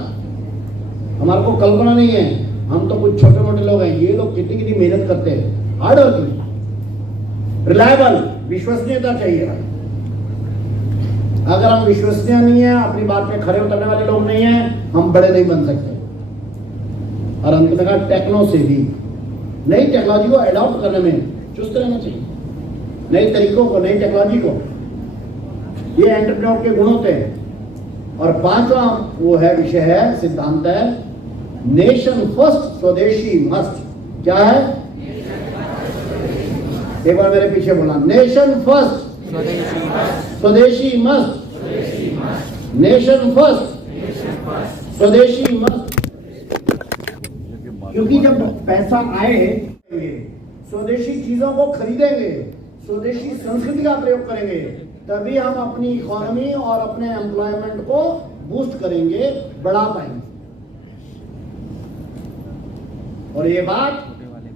हमारे को कल्पना नहीं है। हम तो कुछ छोटे मोटे लोग हैं, ये लोग कितनी कितनी मेहनत करते हैं। हार्ड वर्किंग, रिलायबल, विश्वसनीयता चाहिए। अगर हम विश्वसनीय नहीं है, अपनी बात पे खड़े उतरने वाले लोग नहीं हैं, हम बड़े नहीं बन सकते। और अंत में कहा टेक्नो से भी, नई टेक्नोलॉजी को अडॉप्ट करने में चुस्त रहना चाहिए, नए तरीकों को, नई टेक्नोलॉजी को। ये एंटरप्रेन्योर के गुण होते हैं। और पांचवा वो है, विषय है, सिद्धांत है, नेशन फर्स्ट स्वदेशी मस्ट। क्या है? एक बार मेरे पीछे बोला, नेशन फर्स्ट स्वदेशी मस्ट, नेशन फर्स्ट स्वदेशी मस्ट। क्योंकि जब पैसा आए, स्वदेशी चीजों को खरीदेंगे, स्वदेशी संस्कृति का प्रयोग करेंगे, तभी हम अपनी इकोनॉमी और अपने एम्प्लॉयमेंट को बूस्ट करेंगे, बढ़ा पाएंगे। और ये बात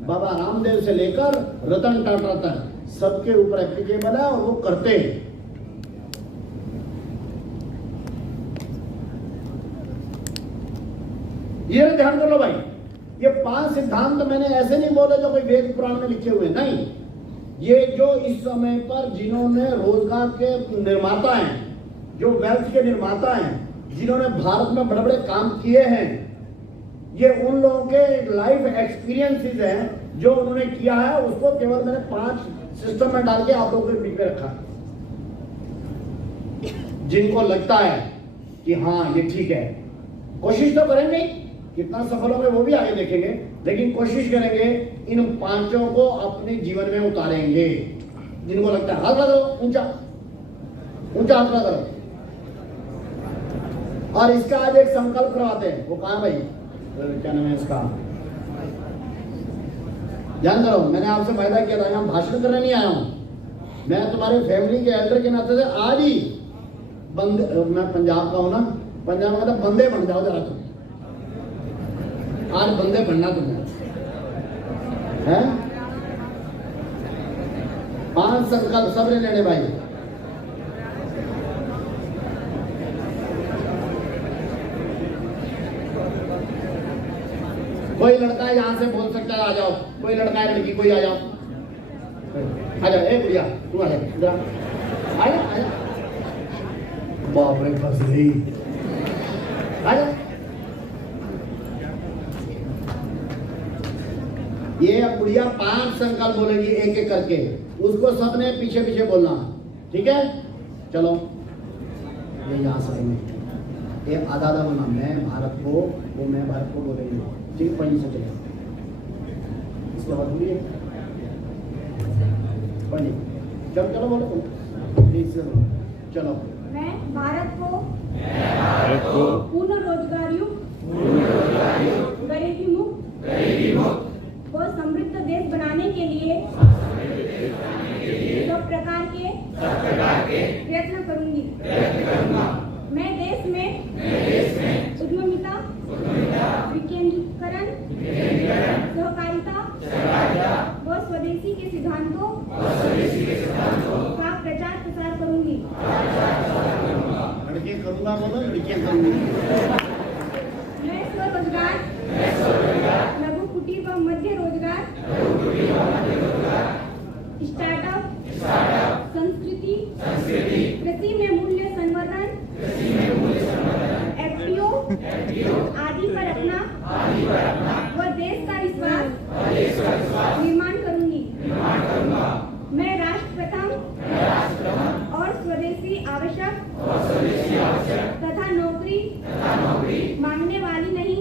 बाबा रामदेव से लेकर रतन टाटा तक सबके ऊपर एप्लीकेबल है, और वो करते हैं। ये ध्यान कर लो भाई, ये 5 सिद्धांत मैंने ऐसे नहीं बोले जो कोई वेद पुराण में लिखे हुए, नहीं। ये जो इस समय पर जिन्होंने रोजगार के निर्माता हैं, जो वेल्थ के निर्माता हैं, जिन्होंने भारत में बड़े बड़े काम किए हैं, ये उन लोगों के लाइफ एक्सपीरियंसेस हैं जो उन्होंने किया है। उसको केवल मैंने 5 सिस्टम में डाल के आप लोगों के बीच में रखा। जिनको लगता है कि हाँ ये ठीक है, कोशिश तो करेंगे, कितना सफल होंगे वो भी आगे देखेंगे, लेकिन कोशिश करेंगे इन 5 को अपने जीवन में उतारेंगे। जिनको लगता है, हाथ करो ऊंचा ऊंचा हाथ करो। और इसका आज एक संकल्प करवाते हैं। वो कहां भाई, क्या नाम है इसका, ध्यान करो। मैंने आपसे वायदा किया था, मैं भाषण करने नहीं आया हूं। मैं तुम्हारे फैमिली के एल्डर के नाते से आज ही बंदे, मैं पंजाब का हूं ना, पंजाब में मतलब बंदे बन जाओ जरा तुम। आज बंदे बनना तुम्हें है। 5 संकल्प सबने लेने भाई। कोई लड़का है यहां से बोल सकता है, आ जाओ। कोई लड़का है, लड़की, कोई आ जाओ, आ जाओ। ए भैया तू आ जा, आया आया। बाप रे फंस गई, आ जा। ये बुढ़िया 5 संकल्प बोलेगी एक एक करके, उसको सबने पीछे पीछे बोलना, ठीक है? चलो ये यहाँ से ये आधा आधा बोलना, मैं भारत को, वो मैं भारत को बोलेंगे, ठीक? पढ़ने से चले, इसके बाद बोलिए पढ़िए। चलो चलो बोलो तुम, चलो। मैं भारत को पूर्ण रोजगार युक्त, गरीबी मुक्त व समृद्ध देश बनाने के लिए सब प्रकार के प्रयत्न करूंगी। मैं देश में उद्यमिता, विकेंद्रीकरण, सहकारिता व स्वदेशी के सिद्धांतों का प्रचार प्रसार करूंगी। लड़के करूंगा बोलो, लड़कियां करूंगी। मैं स्वरोजगार, लघु कुटीर व मध्य रोजगार, स्टार्टअप, संस्कृति तथा नौकरी मांगने वाली नहीं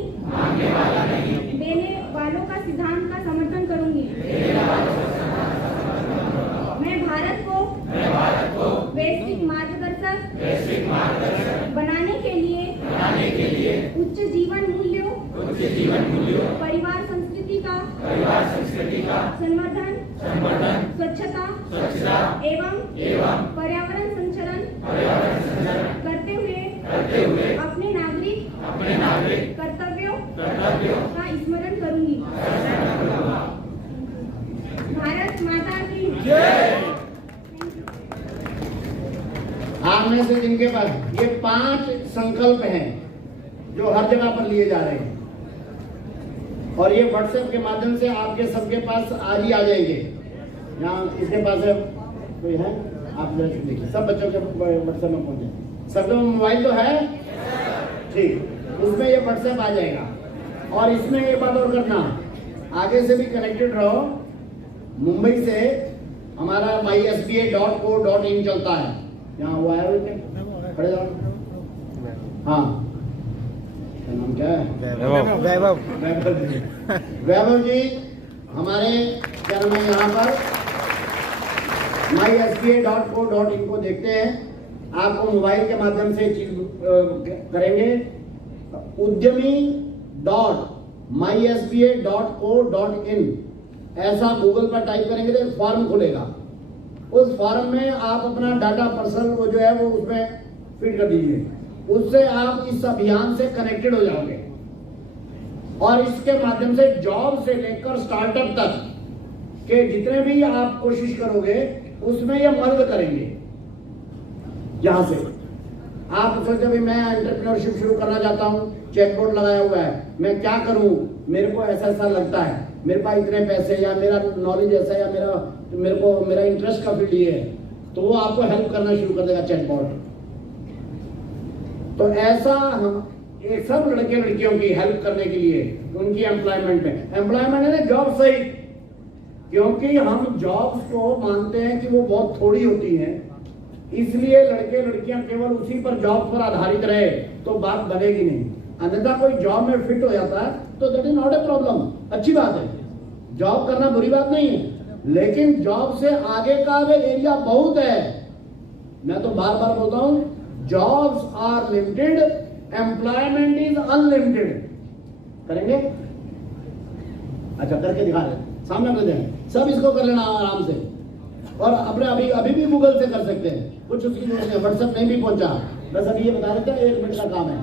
देने वालों का सिद्धांत का समर्थन करूंगी। मैं भारत को वैश्विक मार्गदर्शक बनाने के लिए उच्च जीवन मूल्यों परिवार संस्कृति का संवर्धन स्वच्छता एवं पर्यावरण संरक्षण करते हुए अपने नागरिक कर्तव्यों का स्मरण करूंगी। भारत माता की आप में से जिनके पास ये 5 संकल्प हैं जो हर जगह पर लिए जा रहे हैं और ये व्हाट्सएप के माध्यम से आपके सबके पास आज ही आ जाएंगे। यहाँ इसके पास है कोई है, आप देखिए सब बच्चों के व्हाट्सएप में पहुंचे, सबके मोबाइल तो है ठीक, उसमें ये व्हाट्सएप आ जाएगा। और इसमें एक बात और करना, आगे से भी कनेक्टेड रहो। मुंबई से हमारा mysba.co.in चलता है, यहाँ वो आया हुआ खड़े जाओ। हाँ नाम क्या है? वैभव जी हमारे क्या नाम है, यहाँ पर mysba.co.in को देखते हैं। आपको मोबाइल के माध्यम से चीज करेंगे। udyami.mysba.co.in ऐसा गूगल पर टाइप करेंगे तो एक फॉर्म खुलेगा। उस फॉर्म में आप अपना डाटा पर्सनल वो जो है वो उसमें फिट कर दीजिए। उससे आप इस अभियान से कनेक्टेड हो जाओगे और इसके माध्यम से जॉब से लेकर स्टार्टअप तक के जितने भी आप कोशिश करोगे उसमें ये मदद करेंगे। यहां से आप सोचो भी मैं एंटरप्रेन्योरशिप शुरू करना चाहता हूं, चेकबोर्ड लगाया हुआ है, मैं क्या करूं, मेरे को ऐसा ऐसा लगता है, मेरे पास इतने पैसे या मेरा नॉलेज ऐसा है या मेरा इंटरेस्ट का फील्ड ये है, तो वो आपको हेल्प करना शुरू कर देगा चैटबॉट। तो ऐसा हम ये सब लड़के लड़कियों की हेल्प करने के लिए उनकी एम्प्लॉयमेंट में, एम्प्लॉयमेंट है ना जॉब सही, क्योंकि हम जॉब्स को मानते हैं कि वो बहुत थोड़ी होती हैं, इसलिए लड़के लड़कियां केवल उसी पर जॉब पर आधारित रहे तो बात बनेगी नहीं। अन्यथा कोई जॉब में फिट हो जाता है तो that is not a problem, अच्छी बात है, जॉब करना बुरी बात नहीं है, लेकिन जॉब से आगे का भी एरिया बहुत है। मैं तो बार बार बोलता हूं, jobs are limited, employment is unlimited. करेंगे? अच्छा करके दिखा रहे, सामने कर दें, सब इसको कर लेना आराम से और अपने अभी भी गूगल से कर सकते हैं, कुछ उसकी जरूरत है, व्हाट्सएप नहीं भी पहुंचा, बस अभी ये बता देते हैं 1 मिनट का काम है।